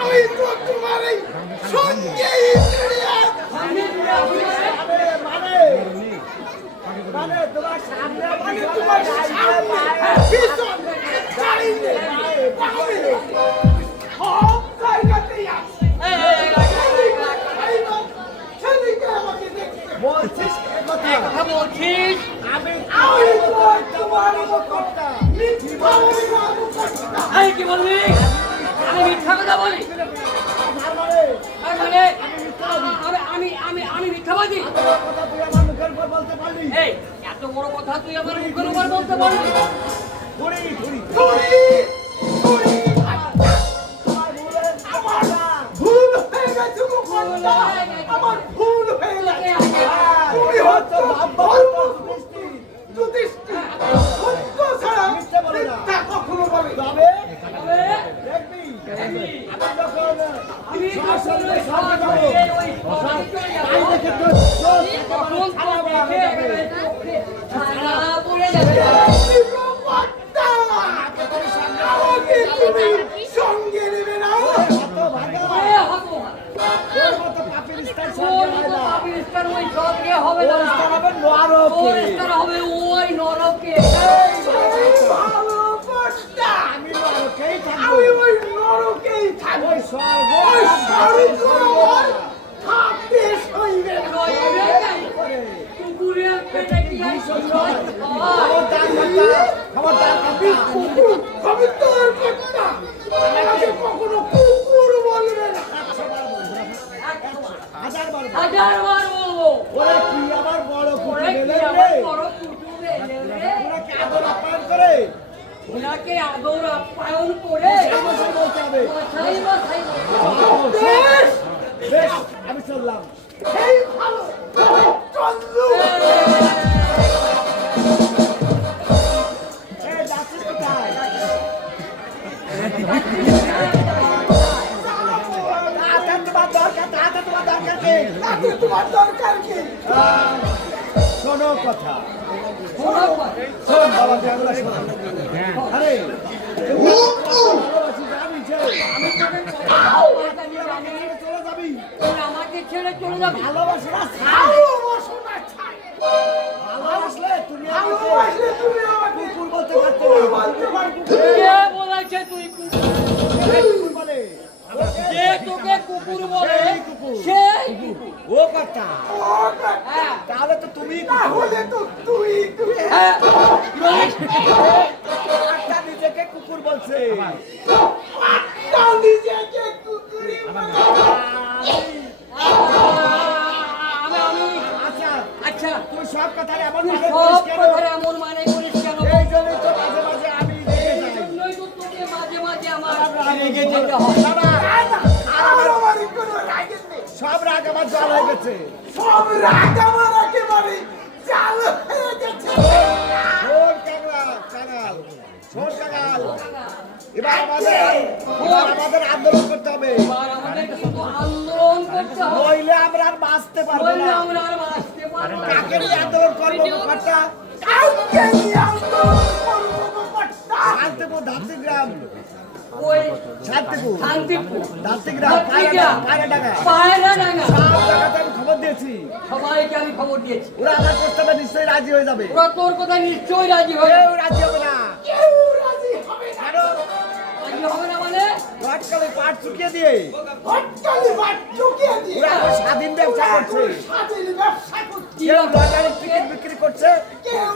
আমি তো তোমার এই সঙ্গেই মানে তোমার সামনে তোমার সামনে পিছনে চাইলে সব জায়গাতেই আছে সেদিকে আমাকে দেখতে বলছিস এ কথা বলছিস আমি আমি তো তোমার কথা মিথ্যা বলি না আমি কি বলবি আমি মিথ্যা কথা বলি মানে মানে আমি মিথ্যাবাদী কথা তুই আমার মুখের উপর বলতে পারলি এই এত বড় কথা তুই আমার মুখের উপর বলতে পারবি ধরি ধরি চুরি চুরি আমার ভুল হয়ে গেছে গো কন্যা আমার ভুল হয়ে গেছে তুমি হচ্ছে ধর্ম যুধিষ্ঠির সত্য ছাড়া মিথ্যা কখনো বলে না। তবে তবে দেখবি দেখবি, আমি যখন আমি শাসনে যখন শাসন করব ওই সভায় চলে তাই যাবো, দেখে তো তখন ছাড়া তোর বলা দেখে যাবে। চোখে ছানা পড়ে যাবে। কর্তা, আমাকে তুমি সঙ্গে নেবে না হত ভাগা ওরে হতভাগা, তোর মতো পাপের স্থান তোর সঙ্গে মতো হয় না পাপির স্থান ওই স্বর্গে হবে তোর না, স্থান হবে তোর নরকে স্থান হবে ওই নরকে। ভালো কর্তা, আমি নরকেই থাকবো আমি ওই নরকেই থাকবো ওই স্বর্গ ওই স্বর্গ থাকতে সইবে না। নইবে কেন? করে কুকুরের পেটে কি আর সহ্য হয়? খবরদার কর্তা খবরদার কর্তা খবরদার কর্তা, আমাকে কখনো কুকুর বলবে না। হাজার বার বল। হাজারবার বলবো, ওরে কি আমার বড় ওরে কুকুর কি এলে আমার রে বড় কুকুর এলে রে? ওনাকে আদর আপ্যায়ন করে ওনাকে আদর আপ্যায়ন করে সেই বছর বলতে হবে বাছাই বাছাই করতে হবে। বেশ, বেশ আমি চললাম সেই ভালো চন্দ্র এই যাচ্ছিস কোথায় তাতে তোমার দরকার তাতে তোমার দরকার কি তাতে তোমার দরকার কি? শোনো কথা শোনো কথা। শোন বাবা দেগুলা শোন আরে ভালোবাসি জানি যে আমি তোকে ভালোবাসি, আমি জানি চলে যাবি তুই আমাকে ছেড়ে চলে যাবি। ভালোবাসি না ভালোবাসো না ছাই। ভালোবাসলে তুমি আমাকে ভালোবাসলে তুমি আমাকে কুকুর বলতে পারতে কুকুর না বলতে পারবে। কে বলেছে তুই কুকুর? কুকুর বলে যে তোকে কুকুর বলে সেই কুকুর। সেই কুকুর। ও কথা ও কর্তা, হ্যাঁ, তাহলে তো তুমি তাহলে তো তুই হ্যাঁ, একটা নিজেকে কুকুর বলছে তা নিজেকে কুকুরই বলে। আমি আচ্ছা আচ্ছা তুই সব কথা এমন তুই ভাবে সব বলিস কেন কথার এমন মানে করিস কেন? এই জন্যই তো মাঝে মাঝে আমি রেগে এই যাই জন্যই তো তোকে মাঝে মাঝে আমার রেগে রেগে যেতে হয়। বাবা, না, না, আমার বাড়ি কোনো রাগের নেই। সব রাগ আমার জল হয়ে গেছে সব রাগ আমার একেবারে চাল হয়ে গেছে। শোন কাঙাল শোন কাঙাল এবার আমাদের আন্দোলন করতে হবে এবার আমাদের কিন্তু আন্দোলন করতে হবে। নইলে আমরা আর বাঁচতে পারবো নইলে না আমরা আর বাঁচতে পারবো না। কাকে নিয়ে আন্দোলন করবো কর্তা কাউকে নিয়ে আন্দোলন করবো গো কর্তা। শান্তিপুর ধাত্রীগ্রাম ওই শান্তিপুর শান্তিপুর, ধাত্রীগ্রাম ধাত্রীগ্রাম, পায়রাডাঙ্গা পায়রাডাঙ্গা, সব জায়গাতে আমি খবর দিয়েছি সবাইকে আমি খবর দিয়েছি। ওরা আমার প্রস্তাবে নিশ্চয়ই রাজি হয়ে যাবে ওরা তোর কথা নিশ্চয়ই রাজি হবে। কেউ রাজি হবে না কেউ রাজি হবে না। কেন রাজি হবে না মানে? ঘটকালে পাট চুকিয়ে দিয়ে হটকালি বাট চুকিয়ে দিয়ে ওরা এখন স্বাধীন ব্যবসা ওরা করছে এখন স্বাধীন ব্যবসা করছে। কেউ লটারি টিকিট বিক্রি করছে কেউ